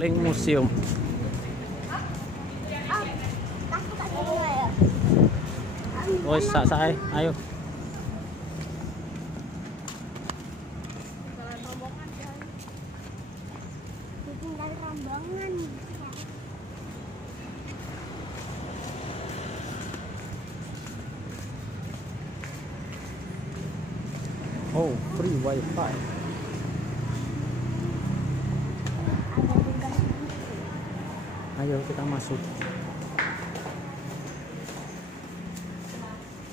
Link museum. Oh, saya, ayo. Oh, free wifi. Ayo kita masuk.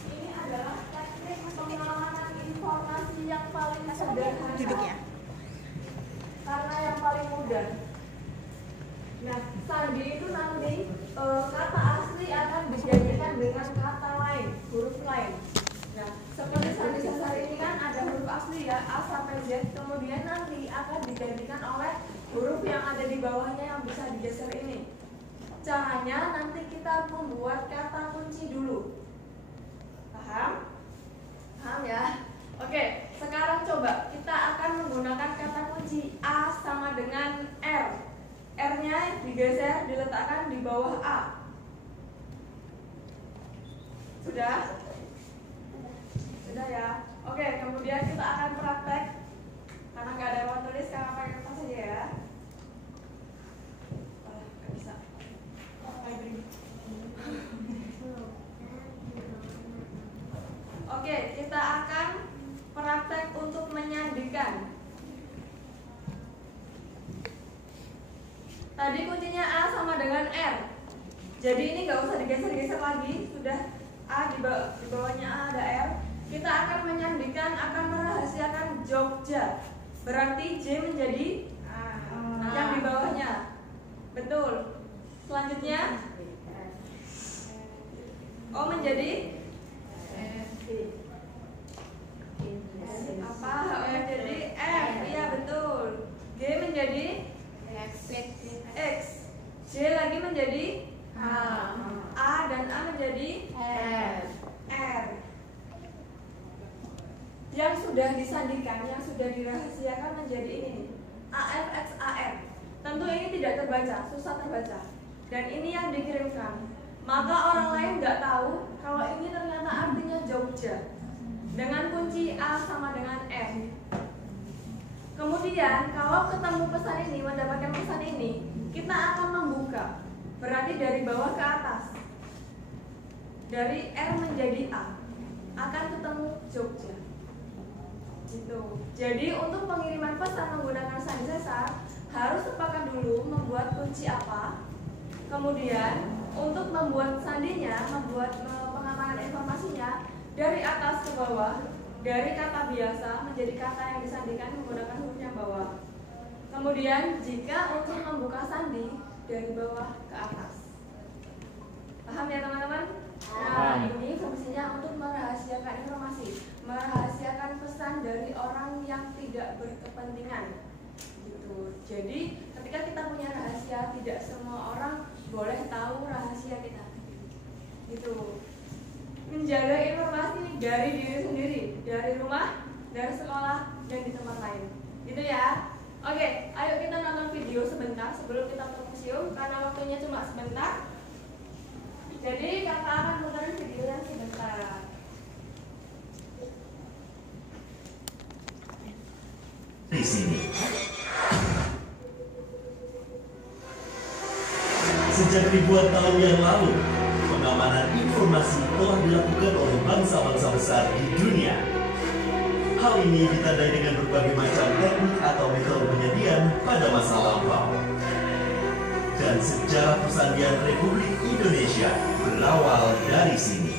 Ini adalah teknik pengamanan informasi yang paling sederhana. Duduk ya. Karena yang paling mudah. Nah, sandi itu nanti kata asli akan dijadikan dengan kata lain, huruf lain. Nah, seperti sandi dasar ini kan ada huruf asli ya, A sampai Z, kemudian nanti akan digantikan oleh huruf yang ada di bawahnya yang bisa digeser ini. Caranya nanti kita membuat kata kunci dulu. Paham? Paham ya? Oke, sekarang coba kita akan menggunakan kata kunci A sama dengan R. R-nya digeser, diletakkan di bawah A. Sudah? Sudah ya? Oke, kemudian kita akan praktek. Karena nggak ada ruang tulis, sekarang pakai kertas saja ya. Nggak bisa. Oke, kita akan praktek untuk menyandikan. Tadi kuncinya A sama dengan R. Jadi ini nggak usah digeser-geser lagi. Sudah A di bawahnya A ada R. Kita akan menyandikan, akan merahasiakan Jogja. Berarti J menjadi yang di bawahnya. Betul. Selanjutnya O menjadi apa? O menjadi F. Iya betul. G menjadi X. J lagi menjadi H. A dan A menjadi R. Yang sudah disandikan, yang sudah dirahasiakan menjadi ini AFXAR. Tentu ini tidak terbaca, susah terbaca. Dan ini yang dikirimkan. Maka orang lain nggak tahu kalau ini ternyata artinya Jogja. Dengan kunci A sama dengan R. Kemudian kalau ketemu pesan ini, mendapatkan pesan ini, kita akan membuka. Berarti dari bawah ke atas. Dari R menjadi A. Akan ketemu Jogja. Gitu. Jadi untuk pengiriman pesan menggunakan sandi sesar harus sepakat dulu membuat kunci apa. Kemudian untuk membuat sandinya, membuat pengamanan informasinya dari atas ke bawah, dari kata biasa menjadi kata yang disandikan menggunakan huruf yang bawah. Kemudian jika untuk membuka sandi dari bawah ke atas. Paham ya teman-teman? Nah, ini fungsinya untuk merahasiakan informasi, merahasiakan pesan dari orang yang tidak berkepentingan. Gitu. Jadi, ketika kita punya rahasia, tidak semua orang boleh tahu rahasia kita. Gitu. Menjaga informasi dari diri sendiri, dari rumah, dari sekolah, dan di tempat lain. Gitu ya. Oke, ayo kita nonton video sebentar sebelum kita ke museum karena waktunya cuma sebentar. Jadi kakak akan putar video yang sebentar. Di sini. Sejak ribuan tahun yang lalu, pengamanan informasi telah dilakukan oleh bangsa-bangsa besar di dunia. Hal ini ditandai dengan berbagai macam teknik atau metode penyajian pada masa lampau. Dan sejarah persandian Republik Indonesia berawal dari sini.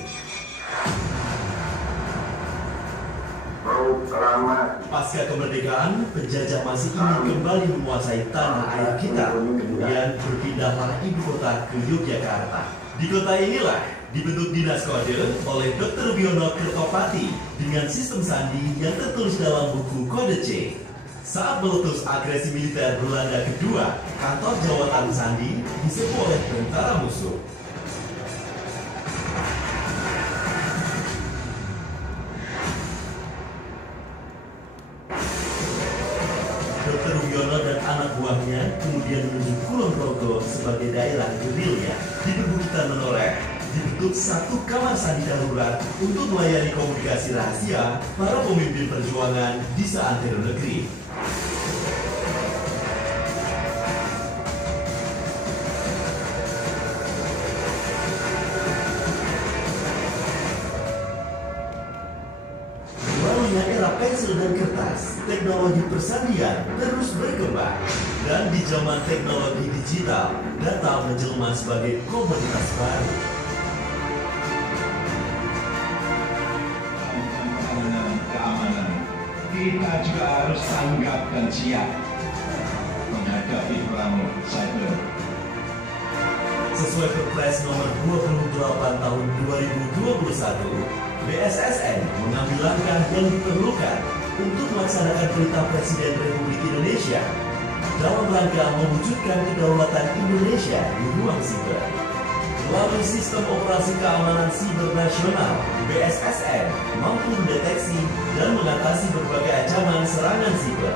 Pasca kemerdekaan, penjajah masih ingin kembali menguasai tanah air kita. Kemudian berpindahlah ibu kota ke Yogyakarta. Di kota inilah dibentuk dinas kode oleh Dr. Biono Kertopati dengan sistem sandi yang tertulis dalam buku Kode C. Saat meletus agresi militer Belanda kedua, kantor jawatan sandi diserbu oleh tentara musuh. Dr. Wiono dan anak buahnya kemudian menunjuk sebagai daerah gerilya di perbukitan Menoreh, dibentuk satu kamar sandi darurat untuk melayani komunikasi rahasia para pemimpin perjuangan di seantero negeri. Melalui era pensil dan kertas, teknologi persandian terus berkembang. Dan di zaman teknologi digital, data menjelma sebagai komoditas baru. Keamanan, kita juga harus tanggap dan siap menghadapi perang cyber. Sesuai Perpres nomor 28 tahun 2021, BSSN mengambil langkah yang diperlukan untuk melaksanakan perintah Presiden Republik Indonesia dalam rangka mewujudkan kedaulatan Indonesia di ruang siber. Melalui sistem operasi keamanan siber nasional, BSSN mampu mendeteksi dan mengatasi berbagai ancaman serangan siber.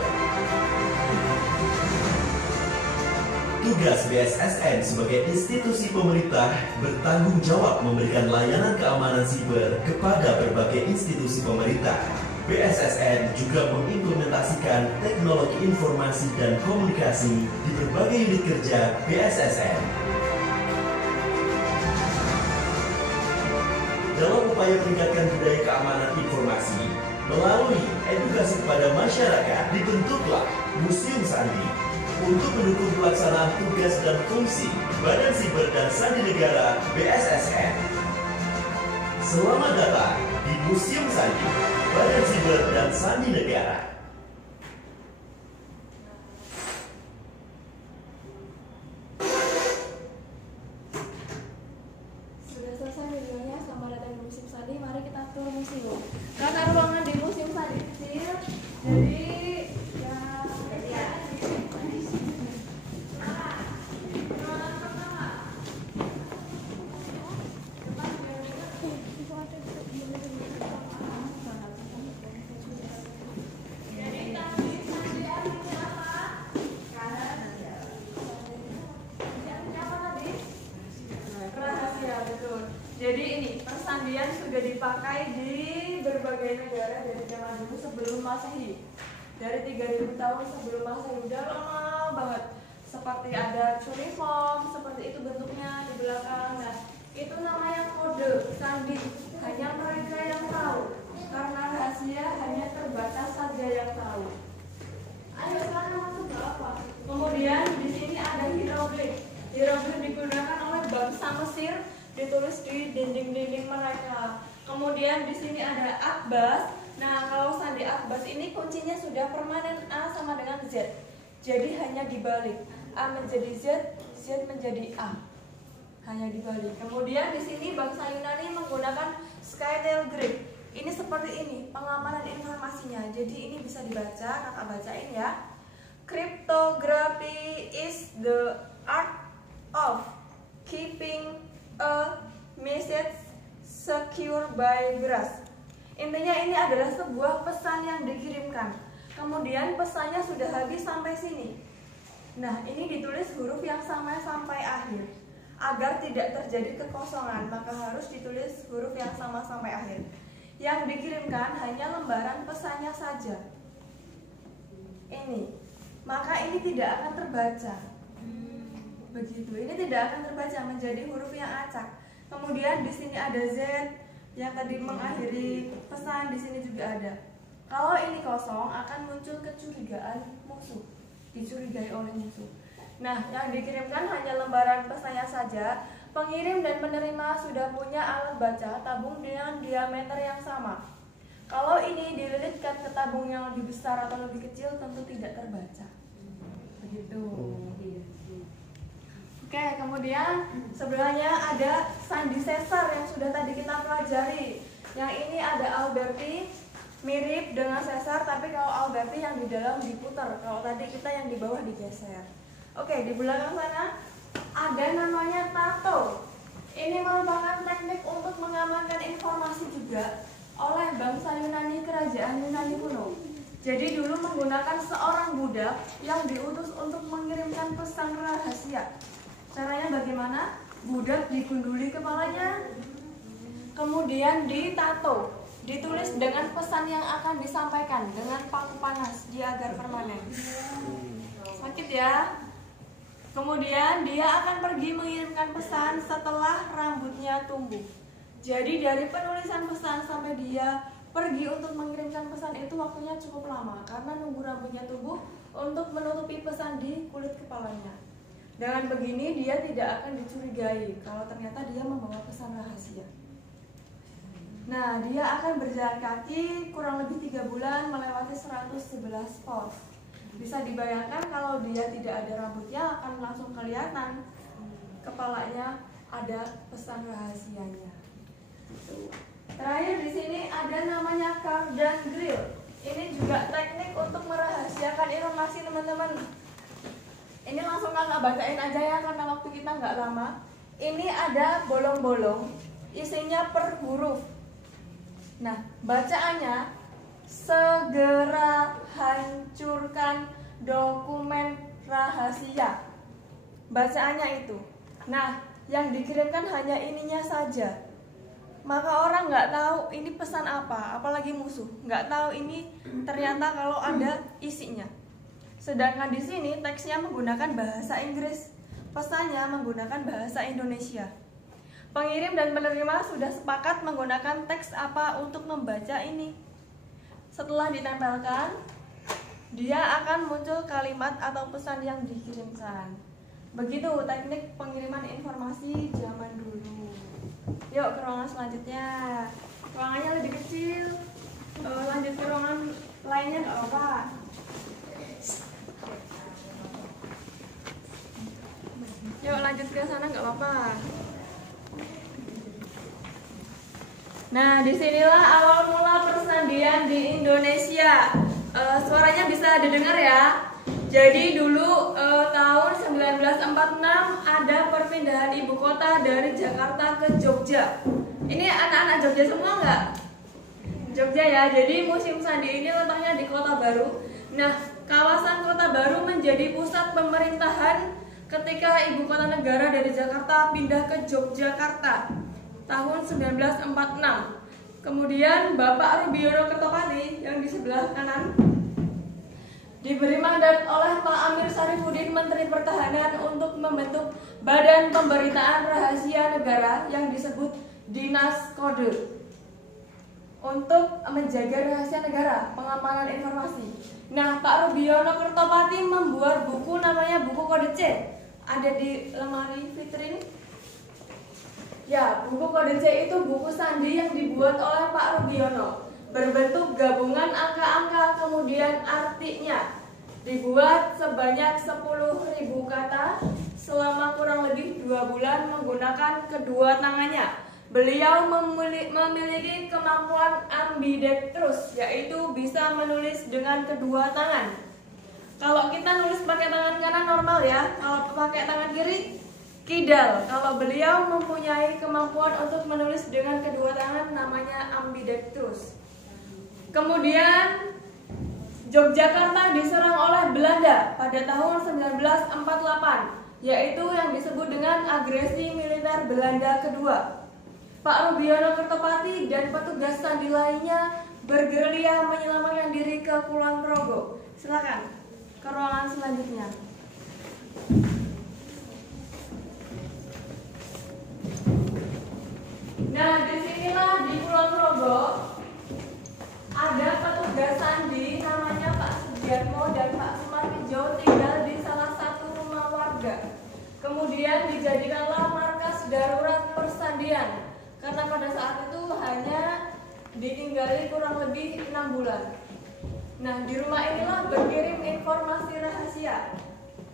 Tugas BSSN sebagai institusi pemerintah bertanggung jawab memberikan layanan keamanan siber kepada berbagai institusi pemerintah. BSSN juga mengimplementasikan teknologi informasi dan komunikasi di berbagai unit kerja BSSN. Dalam upaya meningkatkan budaya keamanan informasi, melalui edukasi kepada masyarakat, dibentuklah Museum Sandi untuk mendukung pelaksanaan tugas dan fungsi Badan Siber dan Sandi Negara BSSN. Selamat datang di Museum Sandi, Badan Siber dan Sandi Negara. Sudah selesai videonya, selamat datang di Museum Sandi. Mari kita tur museum. Karena ruangan di Museum Sandi kecil, jadi jadi ini persandian sudah dipakai di berbagai negara dari zaman dulu sebelum Masehi. Dari 3000 tahun sebelum Masehi, udah lama banget. Seperti ada cuneiform, seperti itu bentuknya di belakang. Nah, itu namanya kode sandi. Hanya mereka yang tahu. Karena rahasia hanya terbatas saja yang tahu. Ayo sekarang masuk ke apa? Kemudian di sini ada hieroglif. Hieroglif digunakan oleh bangsa Mesir, ditulis di dinding-dinding mereka. Kemudian di sini ada akbas. Nah, kalau sandi akbas ini kuncinya sudah permanen, A sama dengan Z. Jadi hanya dibalik. A menjadi Z, Z menjadi A. Hanya dibalik. Kemudian di sini bangsa Yunani menggunakan skytelegraph. Ini seperti ini, pengamanan informasinya. Jadi ini bisa dibaca, kakak bacain ya. Cryptography is the art of keeping a message secure by brass. Intinya ini adalah sebuah pesan yang dikirimkan. Kemudian pesannya sudah habis sampai sini. Nah, ini ditulis huruf yang sama sampai akhir. Agar tidak terjadi kekosongan, maka harus ditulis huruf yang sama sampai akhir. Yang dikirimkan hanya lembaran pesannya saja. Ini. Maka ini tidak akan terbaca. Begitu. Ini tidak akan terbaca menjadi huruf yang acak. Kemudian di sini ada Z yang tadi mengakhiri pesan, di sini juga ada. Kalau ini kosong akan muncul kecurigaan musuh, dicurigai oleh musuh. Nah, yang dikirimkan hanya lembaran pesannya saja. Pengirim dan penerima sudah punya alat baca tabung dengan diameter yang sama. Kalau ini dililitkan ke tabung yang lebih besar atau lebih kecil, tentu tidak terbaca. Begitu. Oke, kemudian sebelahnya ada sandi sesar yang sudah tadi kita pelajari. Yang ini ada Alberti, mirip dengan sesar, tapi kalau Alberti yang di dalam diputar, kalau tadi kita yang di bawah digeser. Oke, di belakang sana ada namanya tato. Ini merupakan teknik untuk mengamankan informasi juga oleh bangsa Yunani, kerajaan Yunani kuno. Jadi dulu menggunakan seorang budak yang diutus untuk mengirimkan pesan rahasia. Cara bagaimana? Budak digunduli kepalanya, kemudian ditato, ditulis dengan pesan yang akan disampaikan dengan paku panas di agar permanen. Sakit ya. Kemudian dia akan pergi mengirimkan pesan setelah rambutnya tumbuh. Jadi dari penulisan pesan sampai dia pergi untuk mengirimkan pesan itu waktunya cukup lama, karena nunggu rambutnya tumbuh untuk menutupi pesan di kulit kepalanya. Dengan begini dia tidak akan dicurigai kalau ternyata dia membawa pesan rahasia. Nah, dia akan berjalan kaki kurang lebih 3 bulan melewati 111 pos. Bisa dibayangkan kalau dia tidak ada rambutnya akan langsung kelihatan kepalanya ada pesan rahasianya. Terakhir di sini ada namanya cardan grill. Ini juga teknik untuk merahasiakan informasi teman-teman. Ini langsung kakak bacain aja ya karena waktu kita nggak lama. Ini ada bolong-bolong, isinya per huruf. Nah, bacaannya segera hancurkan dokumen rahasia. Bacaannya itu. Nah, yang dikirimkan hanya ininya saja. Maka orang nggak tahu ini pesan apa, apalagi musuh. Nggak tahu ini ternyata kalau ada isinya. Sedangkan di sini teksnya menggunakan bahasa Inggris, pesannya menggunakan bahasa Indonesia. Pengirim dan penerima sudah sepakat menggunakan teks apa untuk membaca ini. Setelah ditempelkan, dia akan muncul kalimat atau pesan yang dikirimkan. Begitu teknik pengiriman informasi zaman dulu. Yuk ke ruangan selanjutnya. Ruangannya lebih kecil. Lanjut ke ruangan lainnya nggak apa-apa. Yuk lanjut ke sana nggak apa-apa. Nah, disinilah awal mula persandian di Indonesia. Suaranya bisa didengar ya. Jadi dulu tahun 1946 ada perpindahan ibu kota dari Jakarta ke Jogja. Ini anak-anak Jogja semua nggak? Jogja ya. Jadi musim sandi ini letaknya di Kota Baru. Nah, kawasan Kota Baru menjadi pusat pemerintahan ketika ibu kota negara dari Jakarta pindah ke Yogyakarta tahun 1946. Kemudian Bapak Rubiono Kertopati yang di sebelah kanan diberi mandat oleh Pak Amir Syarifuddin Menteri Pertahanan untuk membentuk Badan Pemberitaan Rahasia Negara yang disebut Dinas Kode untuk menjaga rahasia negara, pengamanan informasi. Nah, Pak Rubiono Kertopati membuat buku namanya buku Kode C. Ada di lemari vitrin. Ya, buku Kode C itu buku sandi yang dibuat oleh Pak Rubiono, berbentuk gabungan angka-angka kemudian artinya. Dibuat sebanyak 10.000 kata selama kurang lebih 2 bulan menggunakan kedua tangannya. Beliau memiliki kemampuan ambidextrus, yaitu bisa menulis dengan kedua tangan. Kalau kita nulis pakai tangan kanan normal ya, kalau pakai tangan kiri kidal. Kalau beliau mempunyai kemampuan untuk menulis dengan kedua tangan namanya ambidextrus. Kemudian Yogyakarta diserang oleh Belanda pada tahun 1948, yaitu yang disebut dengan agresi militer Belanda kedua. Pak Rubiono Kertopati dan petugas sandi lainnya bergerilya menyelamatkan diri ke Kulon Progo. Silakan ke ruangan selanjutnya. Nah, disinilah di Kulon Progo ada petugas sandi namanya Pak Sugiatmo dan Pak Sumartijo tinggal di salah satu rumah warga. Kemudian dijadikanlah markas darurat persandian karena pada saat itu hanya ditinggali kurang lebih 6 bulan. Nah, di rumah inilah berkirim informasi rahasia.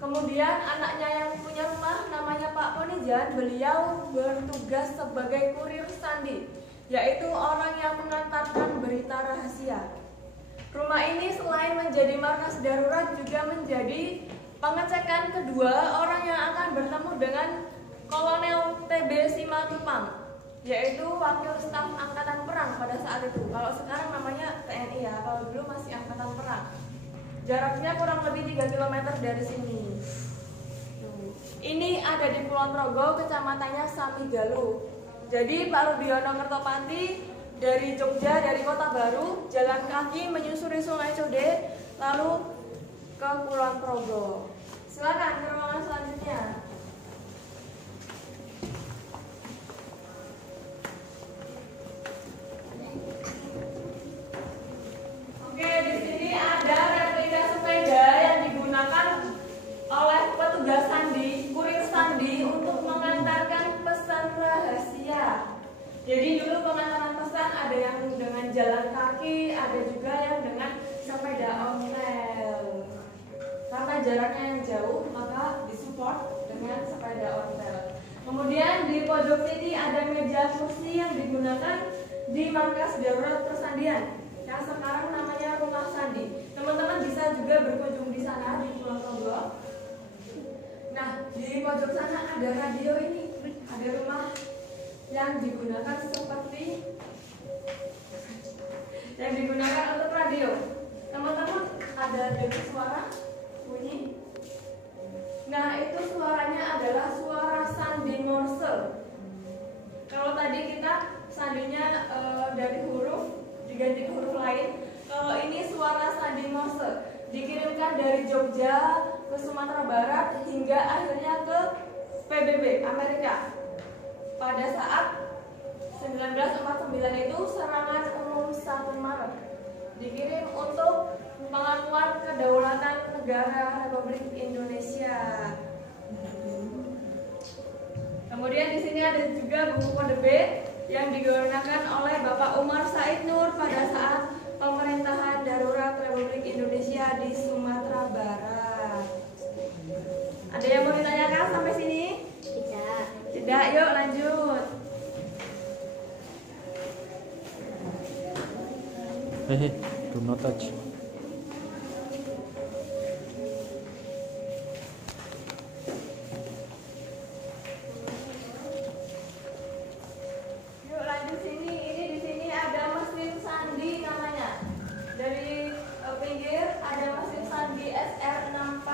Kemudian anaknya yang punya rumah namanya Pak Ponijan, beliau bertugas sebagai kurir sandi, yaitu orang yang mengantarkan berita rahasia. Rumah ini selain menjadi markas darurat juga menjadi pengecekan kedua orang yang akan bertemu dengan Kolonel TB Simatupang, yaitu wakil staf angkatan perang pada saat itu. Kalau sekarang namanya TNI ya, kalau dulu masih angkatan perang. Jaraknya kurang lebih 3 km dari sini. Ini ada di Kulon Progo, kecamatannya Samigaluh. Jadi Pak Rudiono Kertopati dari Jogja, dari Kota Baru, jalan kaki menyusuri Sungai Code, lalu ke Kulon Progo. Silakan ke ruangan selanjutnya. Oke, di sini ada replika sepeda yang digunakan oleh petugas sandi, kurir sandi untuk mengantarkan pesan rahasia. Jadi dulu pengantaran pesan ada yang dengan jalan kaki, ada juga yang dengan sepeda ontel. Karena jaraknya yang jauh, maka disupport dengan sepeda ontel. Kemudian di pojok sini ada meja kursi yang digunakan di markas darurat persandian yang sekarang namanya Rumah Sandi. Teman-teman bisa juga berkunjung di sana di Kulon Progo. Nah, di pojok sana ada radio ini, ada rumah yang digunakan seperti yang digunakan untuk radio. Teman-teman ada dengar suara bunyi? Nah, itu suaranya adalah suara sandi Morse. Kalau tadi kita sandinya dari huruf diganti ke huruf lain, kalau ini suara sandi Morse dikirimkan dari Jogja ke Sumatera Barat hingga akhirnya ke PBB Amerika. Pada saat 1949 itu serangan umum 1 Maret dikirim untuk pengakuan kedaulatan negara Republik Indonesia. Kemudian di sini ada juga buku kode B yang digunakan oleh Bapak Umar Said Nur pada saat pemerintahan darurat Republik Indonesia di Sumatera Barat. Ada yang mau ditanyakan sampai sini? Tidak. Tidak, yuk lanjut. Do not touch. Yuk lanjut sini. Ini di sini ada mesin sandi namanya. Dari pinggir ada mesin sandi SR64.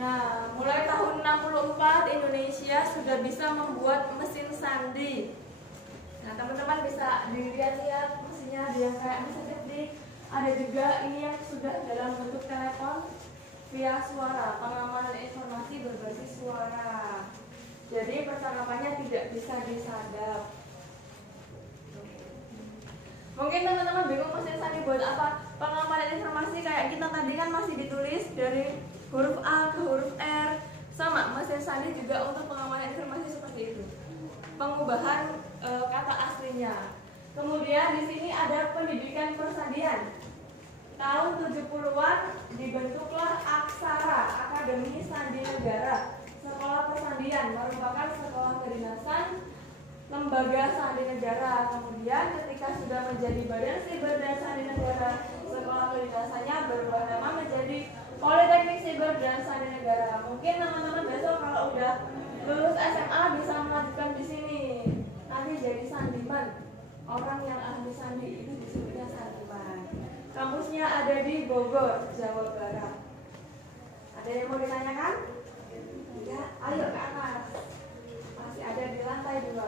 Nah, mulai tahun 64 Indonesia sudah bisa membuat mesin sandi. Nah, teman-teman bisa dilihat-lihat mesinnya, ada yang kayak mesin ketik, ada juga ini yang sudah dalam bentuk telepon via suara, pengamanan informasi berbasis suara. Jadi percakapannya tidak bisa disadap. Mungkin teman-teman bingung mesin sandi buat apa? Pengamanan informasi kayak kita tadi kan masih ditulis dari huruf A ke huruf R. Sama, mesin sandi juga untuk pengamanan informasi seperti itu. Pengubahan kata aslinya. Kemudian di sini ada pendidikan persandian. Tahun 70-an dibentuklah Aksara, Akademi Sandi Negara. Sekolah persandian merupakan sekolah kedinasan lembaga sandi negara. Kemudian ketika sudah menjadi Badan Siber dan Sandi Negara, sekolah kedinasannya berubah nama menjadi Politeknik Siber dan Sandi Negara. Mungkin teman-teman besok kalau udah lulus SMA bisa melanjutkan di sini. Nanti jadi sandiman. Orang yang ahli sandi itu disebutnya sandiman. Kampusnya ada di Bogor, Jawa Barat. Ada yang mau ditanyakan? Ya, ayo ke atas. Masih ada di lantai 2.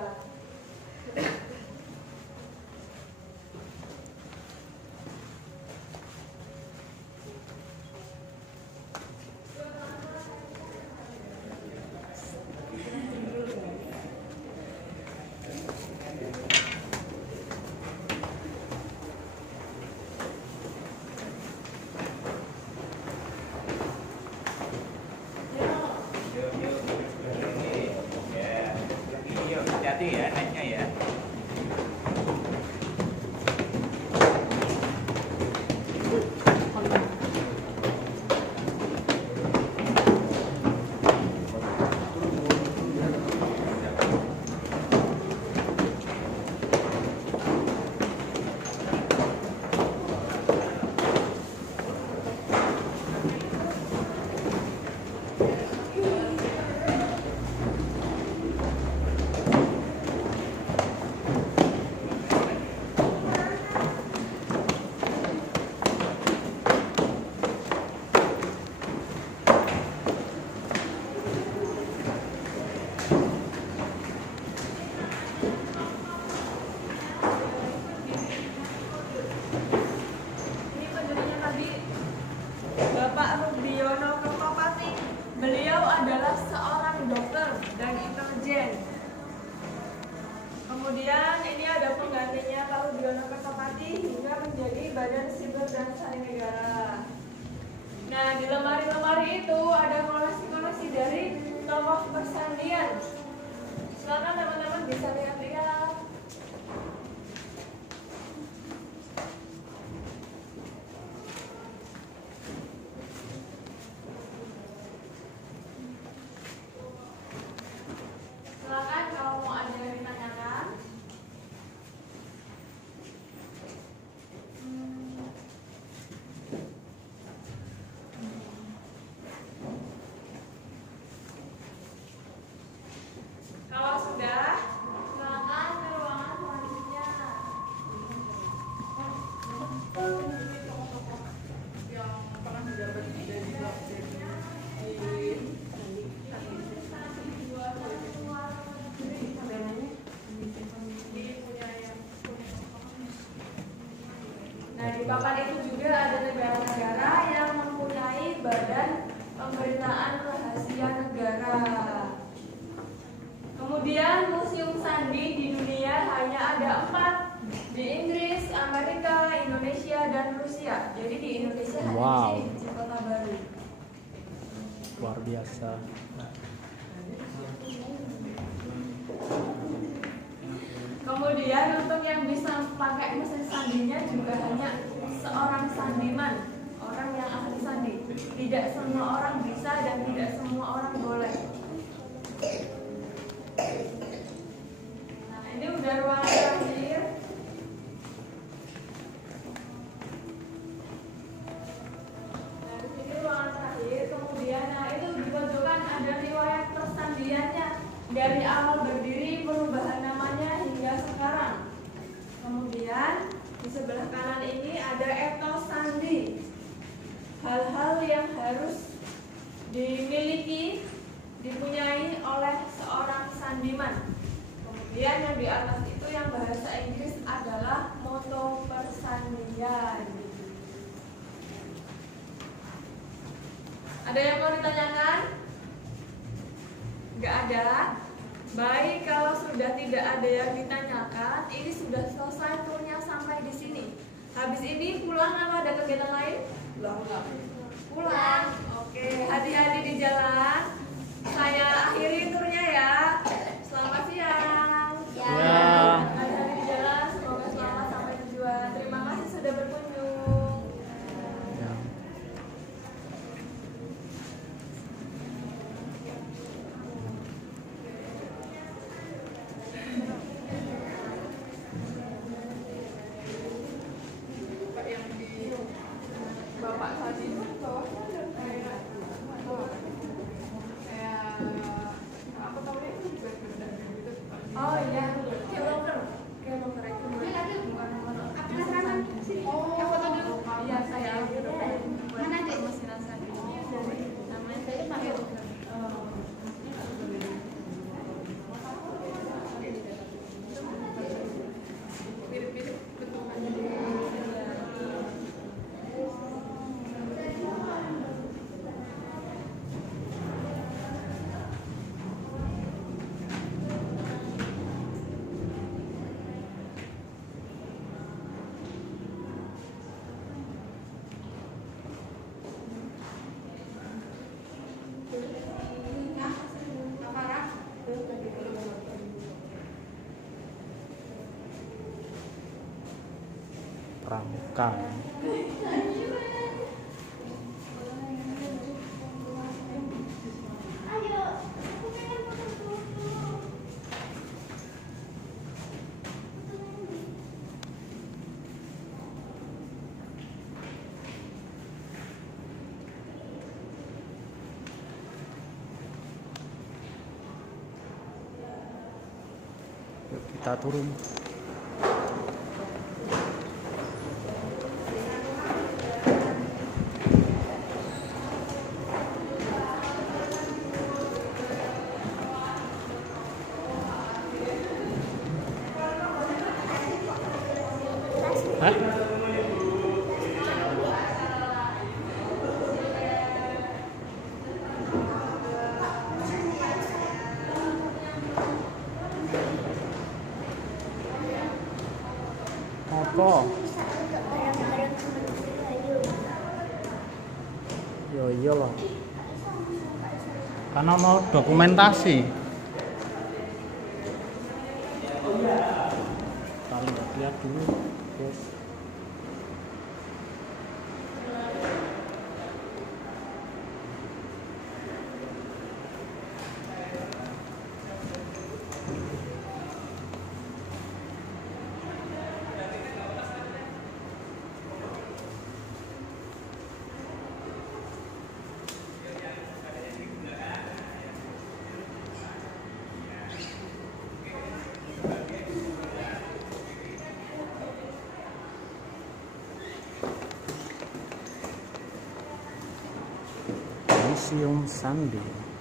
adalah seorang dokter dan intelijen. Kemudian ini ada penggantinya Pak Rudiono Kertopati hingga menjadi Badan Siber dan Sandi Negara. Nah, di lemari-lemari itu ada koleksi-koleksi dari tokoh persandian. Silakan teman-teman bisa lihat-lihat. Silakan kalau mau ada yang ditanyakan. Kalau sudah, silakan ke ruangan selanjutnya. Yang pernah menjabat jadi dosennya Nah, di papan itu juga ada negara-negara yang mempunyai badan pemberitaan rahasia negara. Kemudian museum sandi di dunia hanya ada 4, di Inggris, Amerika, Indonesia, dan Rusia. Jadi di Indonesia Wow. hanya di Kota Baru. Luar biasa. Kemudian untuk yang bisa pakai mesin sandinya juga hanya seorang sandiman, orang yang ahli sandi. Tidak semua orang bisa dan tidak semua orang boleh. Nah, ini udah ruangan terakhir. Nah, di sini ruangan terakhir. Kemudian, nah itu di pojokan ada riwayat persandiannya dari awal berdiri, perubahan namanya hingga sekarang. Kemudian di sebelah kanan ini ada etos sandi. Hal-hal yang harus dimiliki, dipunyai oleh seorang sandiman. Kemudian yang di atas itu yang bahasa Inggris adalah moto persandian. Ada yang mau ditanyakan? Nggak ada? Baik, kalau sudah tidak ada yang ditanyakan, ini sudah selesai turnya sampai di sini. Habis ini pulang apa ada kegiatan lain? Pulang. Oke, hati-hati di jalan. Saya akhiri turnya ya. Selamat siang. Ya. Hati-hati di jalan. Semoga selamat sampai tujuan. Terima kasih sudah berkunjung. Ya. Yang di Bapak tadi itu bawahnya ada kayak apa namanya itu beda gitu. Oh iya, kayak broker itu bukan yang foto dulu. Iya, saya ambil mana dek mesinan sandi. Namanya saya pakai broker. Mirip-mirip bentukannya dia. Rangkang. Yuk kita turun. Hah? Kok? bisa agak bareng-bareng temen-temen ayo. Yo iya loh. Karena mau dokumentasi. Kita lihat dulu. Yes. Museum Sandi.